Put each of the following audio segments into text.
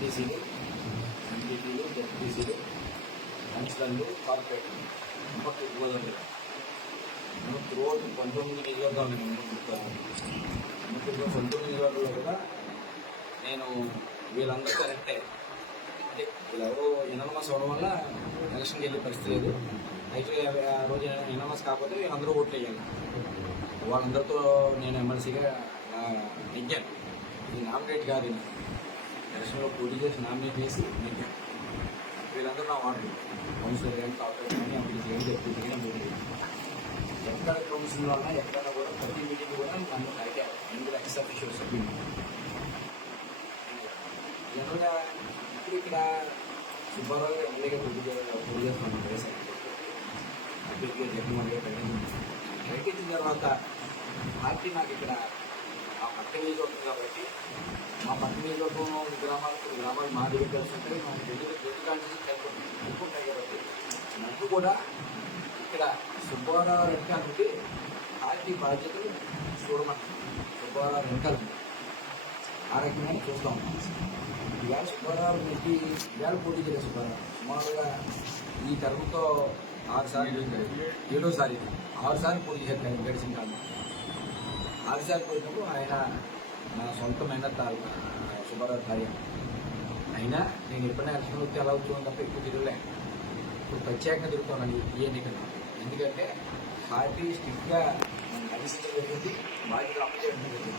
ఎంపీటీసీలు ఎంపీటీలు జెడ్పీటీసీలు కౌన్సిలర్లు కార్పొరేట్ ఇంకొక గోదావరి మనం త్రోట్ పంతొమ్మిది నియోజకవర్గాలు నేను ముందుకు పంతొమ్మిది నియోజకవర్గాల్లో కూడా నేను వీళ్ళందరూ కరెక్టే. అంటే వీళ్ళెవరో ఎనమస్ అవడం వల్ల ఎలక్షన్కి వెళ్ళే పరిస్థితి లేదు. యాక్చువల్లీ ఆ రోజు ఎనమస్ కాకపోతే వీళ్ళందరూ ఓట్లు వేయాలి. వాళ్ళందరితో నేను ఎమ్మెల్సీగా నెగ్గాను. ఇది నామినేట్ కాదు ఎలక్షన్లో పోటీ చేసి నామినేట్ చేసి నెగ్గాను వీళ్ళందరూ నా వార్డు కౌన్సిలర్ కానీ కార్పొరేట్ కానీ అప్పుడు ఏం చెప్తుంది కానీ పోటీ చేశాను. ఎక్కడ కౌన్సిల్లో ఉన్నా ఎక్కడ కూడా ప్రతి మీటింగ్ కూడా నన్ను అడిగారు ఎందుకు ఎక్స్ అఫీషియల్ సభ్యులు జనరల్గా ఇప్పుడు ఇక్కడ సుబ్బారావు గారు ఎమ్మెల్యేగా పోటీ చే- పోటీ చేస్తున్నాను వైఎస్ఆర్ అభ్యర్థిగా జగన్మోహన్ గారు ప్రకటించారు ప్రకటించిన తర్వాత పార్టీ నాకు ఇక్కడ ఆ పక్క నియోజకవర్గం కాబట్టి మా పక్క నియోజకవర్గం గ్రామాలకు గ్రామాలు మా దగ్గర కలిసి ఉంటాయి మా దగ్గర గెలుపు కలుపుకుంటాయి కాబట్టి నన్ను కూడా ఇక్కడ సుబ్బారావు వెనకాల నుండి పార్టీ బాధ్యతలు చూడమంటున్నాను సుబ్బారావు వెనకాల నుండి. ఆ రకంగా చూస్తూ ఉన్నాం. ఇవాళ సుబ్బారావు నుంచి ఇవాళ పోటీ చేయలేదు సుబ్బారావు. సుమారుగా ఈ తరపుతో ఆరుసార్లు ఏడోసారి ఆరుసార్లు పోటీ చేశారు గడిచిన కాలంలో ఆరు పోయినప్పుడు ఆయన నా సొంత మేనత్తారు సుబ్బారావు భార్య. అయినా నేను ఎప్పుడైనా ఎలక్షన్ వచ్చి ఎలా వచ్చాను తప్ప ఎక్కువ తిరగలే. ఇప్పుడు ప్రత్యేకంగా తిరుగుతున్నాను ఈ ఎన్నికలు. ఎందుకంటే పార్టీ స్ట్రిక్ట్గా నన్ను నడిపించడం జరిగింది బాధ్యత అప్పచేయడం జరిగింది.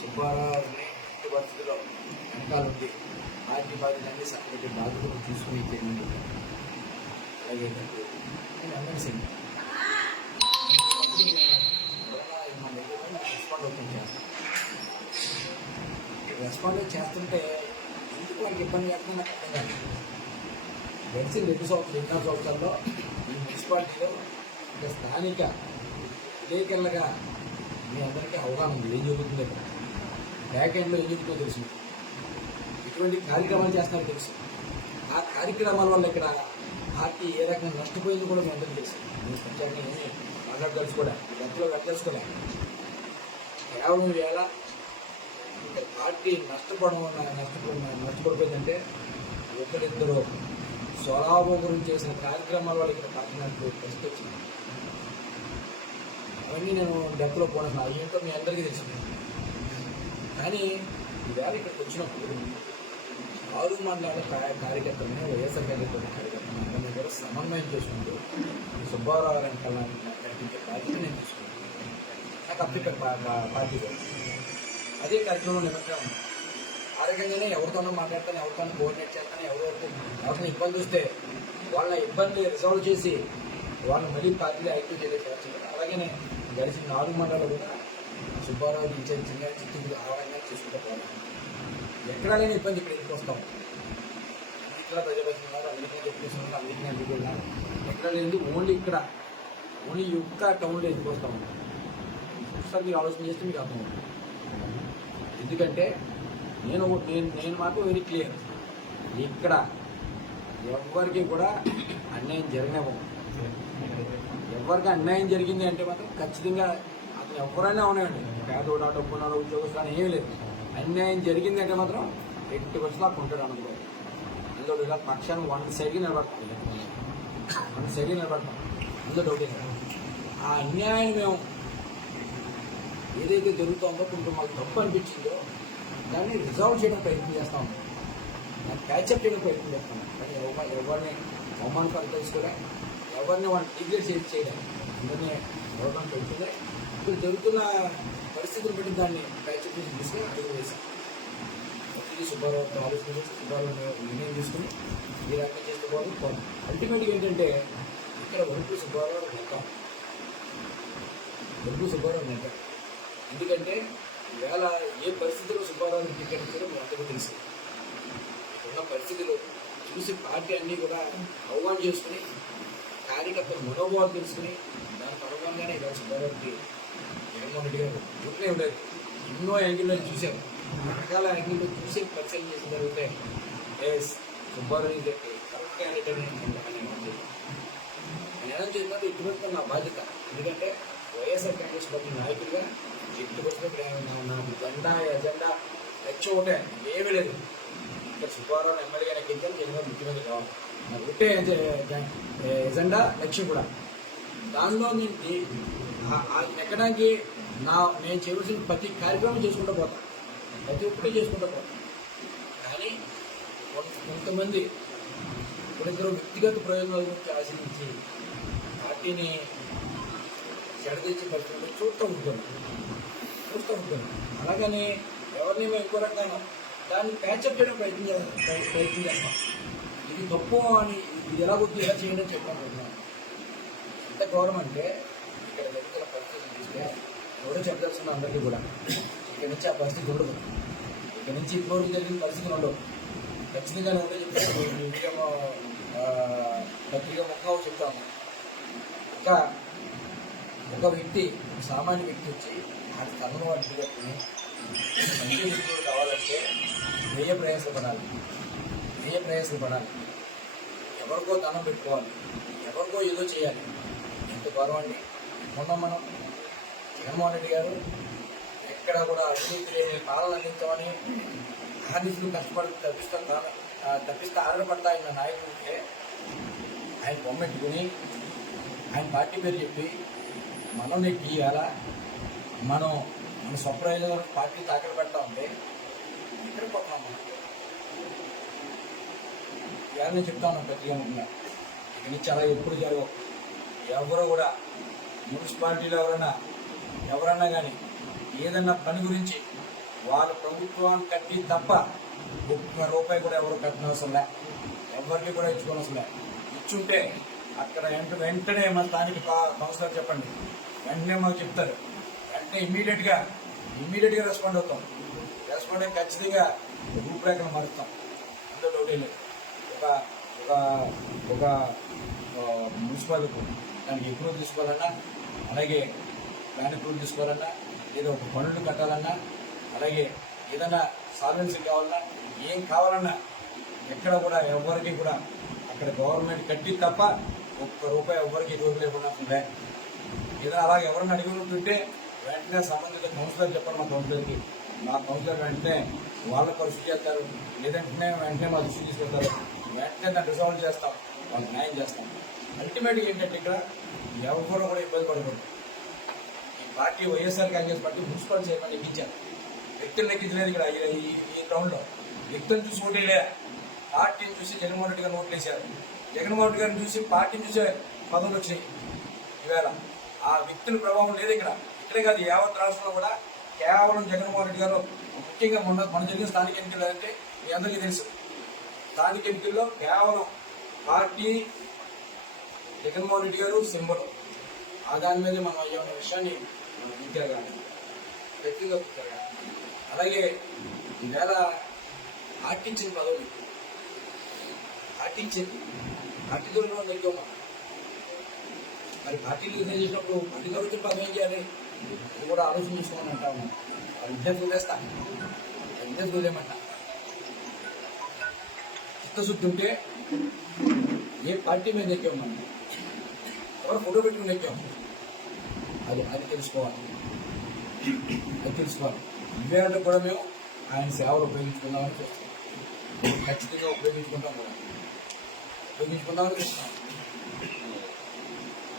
సుబ్బారావుని ఎట్టి పరిస్థితుల్లో వెనకాల ఉంది. పార్టీ బాధ్యతని సపరేట్ బాధ్యతలు తీసుకుని ఇచ్చేది అలాగే నేను ఎమ్మెల్సీ రెస్పాండ్ అవుతుంది చేస్తాను రెస్పాండ్ చేస్తుంటే ఎందుకు వాళ్ళకి ఇబ్బంది లేకుండా నాకు అర్థం కాదు గడిచిన రెండు సంవత్సరాలు రెండు మున్సిపాలిటీలో ఒక స్థానిక విలేకరులుగా మీ అందరికీ అవగాహన ఉంది. ఏం జరుగుతుంది బ్యాక్ ఎండ్లో ఏం జరుగుతుందో తెలుసు. ఎటువంటి కార్యక్రమాలు చేస్తారో తెలుసు. ఆ కార్యక్రమాల వల్ల ఇక్కడ పార్టీ ఏ రకంగా నష్టపోయింది కూడా మీ అందరికీ తెలుసు. మేము ప్రత్యేకంగా ఏమీ మాట్లాడగలుసు కూడా గంటలో కట్టేసుకోలే కేవలం వేళ పార్టీ నష్టపోవడం వల్ల నష్టపడి నష్టపడిపోయిందంటే ఒకరిద్దరు స్వలాభం గురించి చేసిన కార్యక్రమాల వల్ల ఇక్కడ కాకినాడకు ప్రస్తుతం వచ్చింది. అవన్నీ నేను డెప్లో పోను అవి ఏంటో మీ అందరికీ తెలిసింది కానీ ఈవేళ ఇక్కడికి వచ్చినప్పుడు ఆరు మండలాల కార్య- కార్యకర్తలని వైఎస్ఆర్ కార్యకర్తల కార్యకర్తలు అందరినీ కూడా సమన్వయం చేసుకుంటూ సుబ్బారావు వెంకన్న నడిపించే బాధ్యత నేను తీసుకున్నాను. నాకు అప్పటికే పార్టీ అదే కార్యక్రమం నిమిత్తం ఆరోగ్యంగానే ఎవరితోనో మాట్లాడతాను ఎవరితోనో కోఆర్డినేట్ చేస్తాను ఎవరెవరితో ఎవరిని ఇబ్బంది వస్తే వాళ్ళ ఇబ్బంది రిజాల్వ్ చేసి వాళ్ళని మళ్ళీ పార్టీలో యాక్టివ్ చేయలేదు అలాగే గడిచిన నాలుగు మండలాలు కూడా సుబ్బారావు ఇచ్చే చిన్న చిత్తూరు ఆవరంగా రకంగా చూసుకుంటూ పోవాలి. ఎక్కడా లేని ఇబ్బంది ఇక్కడ ఎందుకు వస్తాం. ఇక్కడ ప్రజాపతున్నారు అందుకే చెప్పేస్తున్నారు అందుకే అందుకున్నారు ఎక్కడ లేదు ఓన్లీ ఇక్కడ ఓన్లీ యొక్క టౌన్లో ఎందుకు వస్తాం. ఒకసారి మీరు ఆలోచన చేస్తే మీకు అర్థం ఎందుకంటే నేను నేను నేను మాత్రం వెరీ క్లియర్. ఇక్కడ ఎవరికి కూడా అన్యాయం జరగనివ్వము. ఎవరికి అన్యాయం జరిగింది అంటే మాత్రం ఖచ్చితంగా అతను ఎవరైనా ఉన్నాయండి. పేదోడా డబ్బున్నాడు ఉద్యోగస్తున్నా ఏమీ లేదు. అన్యాయం జరిగింది అంటే మాత్రం ఎట్టి వచ్చి ఉంటాడు అనుకో. అందులో ఇలా పక్షాన్ని వన్ సైడ్కి నిలబడతాం. వన్ సైడ్కి నిలబడతాం. అందులో డౌట్ ఆ అన్యాయం మేము ఏదైతే జరుగుతుందో కొంచెం మాకు తప్పు అనిపించిందో దాన్ని రిజాల్వ్ చేయడం ప్రయత్నం చేస్తా ఉన్నాం. దాన్ని క్యాచప్ చేయడం ప్రయత్నం చేస్తాం. కానీ ఎవరిని అవమానపడి తెలుసుకోలే ఎవరిని వాళ్ళు డిగ్రేడ్ చేసి చేయడం అందరినీ ఎవరిని పెడుతుంది ఇప్పుడు జరుగుతున్న పరిస్థితులు బట్టి దాన్ని క్యాచప్ చేసి తీసుకుని అడుగు వేశాం. ఇది సుబ్బారావు ఆలోచన చేసి సుబ్బారావు నిర్ణయం తీసుకుని ఈ రకంగా చేస్తే బాగుంది అల్టిమేట్గా ఏంటంటే ఇక్కడ వరకు సుబ్బారావు నెత్తాం వరకు సుబ్బారావు నెత్తాం ఎందుకంటే వేళ ఏ పరిస్థితుల్లో సుబ్బారావు టికెట్ ఇచ్చారో మీ అందరికీ తెలుసు. ఉన్న పరిస్థితులు చూసి పార్టీ అన్నీ కూడా ఆహ్వానం చేసుకుని కార్యకర్తల మనోభావం తెలుసుకుని దానికి అనుగుణంగానే ఇలా సుబ్బారావుకి జగన్మోహన్ రెడ్డి గారు ఊరికే ఉండేది. ఎన్నో యాంగిల్లో చూశారు రకరకాల యాంగిల్లో చూసి పరిచయం చేసిన జరిగితే ఎస్ సుబ్బారావు కరెక్ట్ క్యాండిడేట్ అని నేను అనౌన్స్ చేసిన ఇటువంటి నా బాధ్యత. ఎందుకంటే వైఎస్ఆర్ కాంగ్రెస్ పార్టీ నాయకుడిగా ఎట్టి వచ్చినప్పుడు నాకు జెండా ఎజెండా హెచ్ ఒకటే ఏమీ లేదు ఇక్కడ సుబ్బారావు ఎమ్మెల్యేగా నెగ్గించాలి జగన్ ముఖ్యమంత్రి కావాలి నాకు ఒకటే ఎజెండా లక్ష్యం కూడా దానిలో నేను ఎక్కడానికి ఆ- నా నేను చేయవలసిన ప్రతి కార్యక్రమం చేసుకుంటూ పోతాను ప్రతి ఒక్కటి చేసుకుంటూ పోతాను కానీ కొంత- కొంతమంది ఇద్దరు వ్యక్తిగత ప్రయోజనాల గురించి ఆశ్రయించి పార్టీని చెడదీసే పరిస్థితులు చూస్తూ ఉంటుంది ఉంటుంది అలాగని ఎవరిని మేము ఇంకో రకంగా దాన్ని ప్యాచప్ చేయడం ప్రయత్నం చేస్తాం ప్రయత్నం చేస్తాం ఇది తప్పు అని ఇది ఎలా గుర్తు ఎలా చేయండి అని చెప్పాను ఎంత గౌరవం అంటే ఇక్కడ వ్యక్తుల పరిస్థితి చూస్తే ఎవరో చెప్పాల్సిన అందరికీ కూడా ఇక్కడ నుంచి ఆ పరిస్థితి ఉండదు. ఇక్కడ నుంచి ఇప్పటివరకు జరిగిన పరిస్థితులు ఉండవు. ఖచ్చితంగా ఉంటే చెప్తాము మీడియా పత్రిక ముఖం చెప్తాము ఇంకా ఒక వ్యక్తి సామాన్య వ్యక్తి వచ్చి ఆ స్థలంలో అడ్డు పెట్టుకుని మంచి వ్యక్తులు కావాలంటే వ్యయ ప్రయాసం పడాలి. వ్యయ ప్రయాసం పడాలి. ఎవరికో ధనం పెట్టుకోవాలి. ఎవరికో ఏదో చేయాలి. ఎంత గౌరవం అండి. మొన్న మనం జగన్మోహన్ రెడ్డి గారు ఎక్కడ కూడా అభివృద్ధి లేని పాలన అందించామని అహర్నిశలు కష్టపడి తప్పిస్తా తాను- తప్పిస్తే ఆధారపడతా ఆయన నాయకుడు ఉంటే ఆయన బొమ్మెట్టుకుని ఆయన పార్టీ పేరు చెప్పి మనం నెగ్గియాలా మనం మన స్వప్రయోజనం పార్టీ తాకడ పెడతా ఉంటే ఎక్కడ మనం ఎవరిని చెప్తాను చెప్తా ప్రతి అనుకున్నా ఇక నుంచి అలా ఎప్పుడు జరగవు. ఎవరు కూడా మున్సిపాలిటీలో ఎవరైనా ఎవరన్నా కానీ ఏదన్నా పని గురించి వాళ్ళ ప్రభుత్వాన్ని కట్టి తప్ప ఒక్క రూపాయి కూడా ఎవరు కట్టిన అవసరం లే. ఎవరికి కూడా ఇచ్చుకోని అవసరం లే. ఇచ్చుంటే అక్కడ వెంట వెంటనే మన స్థానిక కౌన్సిలర్ చెప్పండి. వెంటనే మాకు చెప్తారు. వెంటనే ఇమ్మీడియట్గా ఇమ్మీడియట్గా రెస్పాండ్ అవుతాం. రెస్పాండ్ అయ్యి ఖచ్చితంగా రూపురేఖలు మారుస్తాం. అందులో డౌటే లేదు. ఒక ఒక ఒక మున్సిపాలిటీ దానికి ఎప్పుడు తీసుకోవాలన్నా అలాగే ప్లాన్ అప్రూవ్ తీసుకోవాలన్నా లేదా ఒక పనులు కట్టాలన్నా అలాగే ఏదైనా సాల్వెన్సీ కావాలన్నా ఏం కావాలన్నా ఎక్కడ కూడా ఎవరికి కూడా అక్కడ గవర్నమెంట్ కట్టి తప్ప ఒక్క రూపాయి ఎవరికి ఇరవై లేకుండా ఉండే. ఏదైనా అలాగే ఎవరైనా అడిగినట్టుంటే వెంటనే సంబంధిత కౌన్సిలర్ చెప్పండి మా కౌన్సిలర్కి. మా కౌన్సిలర్ వెంటనే వాళ్ళ పరిస్థితి చేస్తారు లేదంటే వెంటనే మా దృష్టి తీసుకెళ్తారు. వెంటనే దాన్ని రిజాల్వ్ చేస్తాం. వాళ్ళు న్యాయం చేస్తాం. అల్టిమేట్గా ఏంటంటే ఇక్కడ ఎవరు కూడా ఇబ్బంది పడకూడదు. ఈ party YSR Congress party municipal chairman ఎక్కించారు వ్యక్తులు ఎక్కించలేదు ఇక్కడ ఈ- గ్రౌండ్లో ఈ వ్యక్తులను చూసి ఓటేలే పార్టీని చూసి జగన్మోహన్ రెడ్డి గారిని ఓట్లేశారు. జగన్మోహన్ రెడ్డి గారిని చూసి పార్టీని చూసే పదవులు వచ్చినాయి ఈవేళ ఆ వ్యక్తుల ప్రభావం లేదు ఇక్కడ. ఇక్కడే కాదు యావత్ రాష్ట్రంలో కూడా కేవలం జగన్మోహన్ రెడ్డి గారు ముఖ్యంగా మొన్న మన జరిగిన స్థానిక ఎన్నికలు అంటే మీ అందరికీ తెలుసు. స్థానిక ఎన్నికల్లో కేవలం పార్టీ జగన్మోహన్ రెడ్డి గారు సింబల్. ఆ దాని మీద మనం అయ్యే విషయాన్ని మనం గుర్తిరగాలి వ్యక్తిగా అలాగే ఈవేళ పాటించిన పదవి. పాటించింది పార్టీ దూరంలో మరి పార్టీలు చేసినప్పుడు పార్టీ వచ్చిన పదవి ఏం చేయాలి? ఇది కూడా ఆలోచన చేసుకోమని అంటా ఉన్నాను వాళ్ళ విద్యార్థి వదిలేస్తా. వాళ్ళ విద్యార్థి వదిలేమంట. చిత్తశుద్ధి ఉంటే ఏ పార్టీ మీద ఎక్కాం మనం? ఎవరు ఫోటో పెట్టుకుని ఎక్కాం అది అది తెలుసుకోవాలి. అది తెలుసుకోవాలి. ఇవేంటే కూడా మేము ఆయన సేవలు ఉపయోగించుకుందామని చూస్తాం. ఖచ్చితంగా ఉపయోగించుకుంటాం కూడా. ఉపయోగించుకుందామని చూస్తాం.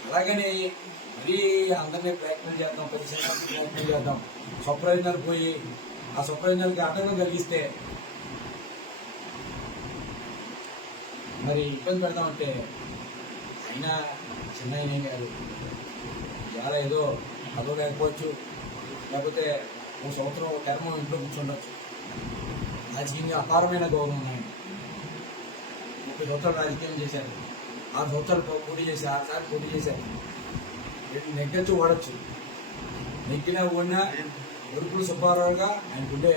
అలాగని మరీ అందరినీ ప్రయత్నం చేద్దాం ప్రతి ప్రయత్నం చేద్దాం. స్వప్రయోజనాలు పోయి ఆ స్వప్రయోజనాలకి ఆటంకం కలిగిస్తే మరి ఇబ్బంది పెడతామంటే అయినా చిన్న అయినా కాదు. ఇవాళ ఏదో చదువు లేకపోవచ్చు లేకపోతే ఓ సంవత్సరం ఒక టర్మ్ ఇంట్లో కూర్చుండొచ్చు. రాజకీయంగా అపారమైన గౌరవం ఉన్నాయి. ముప్పై సంవత్సరాలు రాజకీయం చేశారు. ఆరు సంవత్సరాలు పోటీ చేశారు ఆరు పోటీ చేశారు. నెగ్గించి నెగ్గచ్చు ఓడచ్చు నెగ్గినా ఓడినా ఉరుపులు సుబ్బారావుగా ఆయనకుండే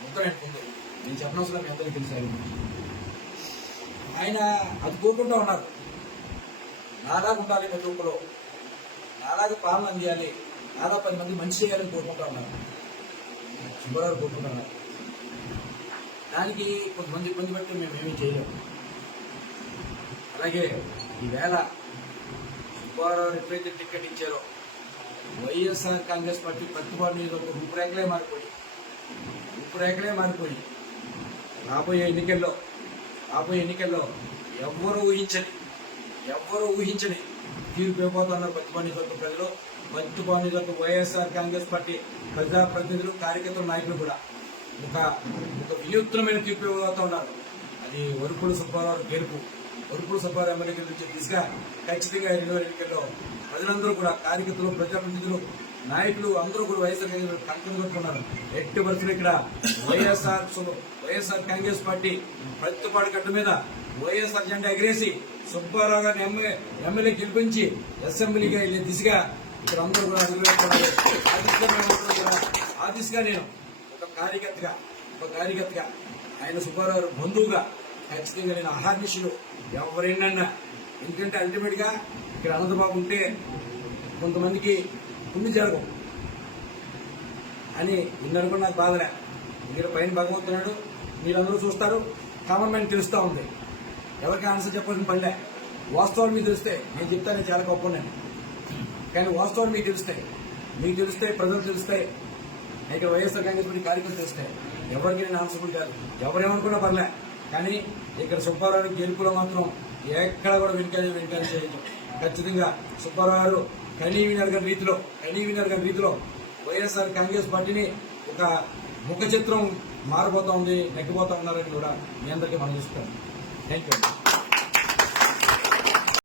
మొత్తం ఆయనకుంది నేను చెప్పనవసరం మీ అందరికీ తెలుసు ఆయన అది కోరుకుంటూ ఉన్నారు. నాలాగా ఉండాలి ప్రతి ఒక్కరు నాలాగా పాలన అందియాలి నాలా పది మంది మంచి చేయాలని కోరుకుంటూ ఉన్నారు. సుబ్బారావు కోరుకుంటున్నారు దానికి కొంతమంది ఇబ్బంది పెట్టి మేము ఏమీ చేయలేము. అలాగే ఈవేళ సుబ్బారావు ఎప్పుడైతే టికెట్ ఇచ్చారో వైఎస్ఆర్ కాంగ్రెస్ పార్టీ ప్రతిపాడు మీద ఒక రూపురేఖలే మారిపోయి రూపురేఖలే మారిపోయి రాబోయే ఎన్నికల్లో రాబోయే ఎన్నికల్లో ఎవ్వరూ ఊహించని ఎవ్వరూ ఊహించని తీర్పు ఇవ్వబోతున్నారు పత్తిపాడు నియోజకవర్గ ప్రజలు పత్తిపాడు వైఎస్ఆర్ కాంగ్రెస్ పార్టీ ప్రజాప్రతినిధులు కార్యకర్తల నాయకులు కూడా ఒక ఒక వినూత్నమైన తీర్పు ఇవ్వబోతున్నారు అది వరుపుల సుబ్బారావు గెలుపు వరుపుల సుబ్బారావు ఎమ్మెల్యే వచ్చే దిశగా ఖచ్చితంగా రెండు వేల ఎన్నికల్లో ప్రజలందరూ కూడా కార్యకర్తలు ప్రజాప్రతినిధులు నాయకులు అందరూ కూడా వైఎస్ఆర్ కాంగ్రెస్ కంకణం కట్టుకున్నారు. ఎట్టి పరిస్థితులు ఇక్కడ వైఎస్ఆర్ సు- వైఎస్ఆర్ కాంగ్రెస్ పార్టీ ప్రతిపాడు కట్ట మీద వైఎస్ఆర్ జెండా ఎగిరేసి సుబ్బారావు గారిని ఎమ్మెల్యే ఎమ్మెల్యే గెలిపించి అసెంబ్లీగా వెళ్ళే దిశగా ఇక్కడ అందరూ కూడా అడుగు ఆ దిశగా నేను ఒక కార్యకర్తగా ఒక కార్యకర్తగా ఆయన సుబ్బారావు బంధువుగా ఖచ్చితంగా నేను అహార్నిషులు ఎవరైనా ఎందుకంటే అల్టిమేట్గా ఇక్కడ అనంతబాబు ఉంటే కొంతమందికి పుణ్యం జరగవు. అని ఇందనుకున్న నాకు బాధలే. మీరు పైన భగవంతున్నాడు మీరందరూ చూస్తారు కామన్ మ్యాన్ తెలుస్తూ ఉంది. ఎవరికి ఆన్సర్ చెప్పాల్సిన పనిలే వాస్తవాలు మీకు తెలిస్తే నేను చెప్తాను చాలా గొప్ప నేను. కానీ వాస్తవాలు మీకు తెలుస్తాయి. మీకు తెలుస్తాయి ప్రజలు తెలుస్తాయి. ఇక్కడ వైఎస్ఆర్ కాంగ్రెస్ పార్టీ కార్యకర్తలు తెలుస్తాయి. ఎవరికి నేను ఆన్సర్బుల్ కాదు. ఎవరేమనుకున్నా పర్లే. కానీ ఇక్కడ సుబ్బారావు గెలుపులో మాత్రం ఎక్కడ కూడా వెనుకాలి వెనుకాలి చేయటం ఖచ్చితంగా సుబ్బారావు గారు కనీ వినర్గన్ రీతిలో కనీ రీతిలో వైఎస్ఆర్ కాంగ్రెస్ పార్టీని ఒక ముఖ చిత్రం మారిపోతా ఉంది నెగ్గిపోతా ఉన్నారని కూడా మీ అందరికీ మనం చూస్తాం థ్యాంక్ యూ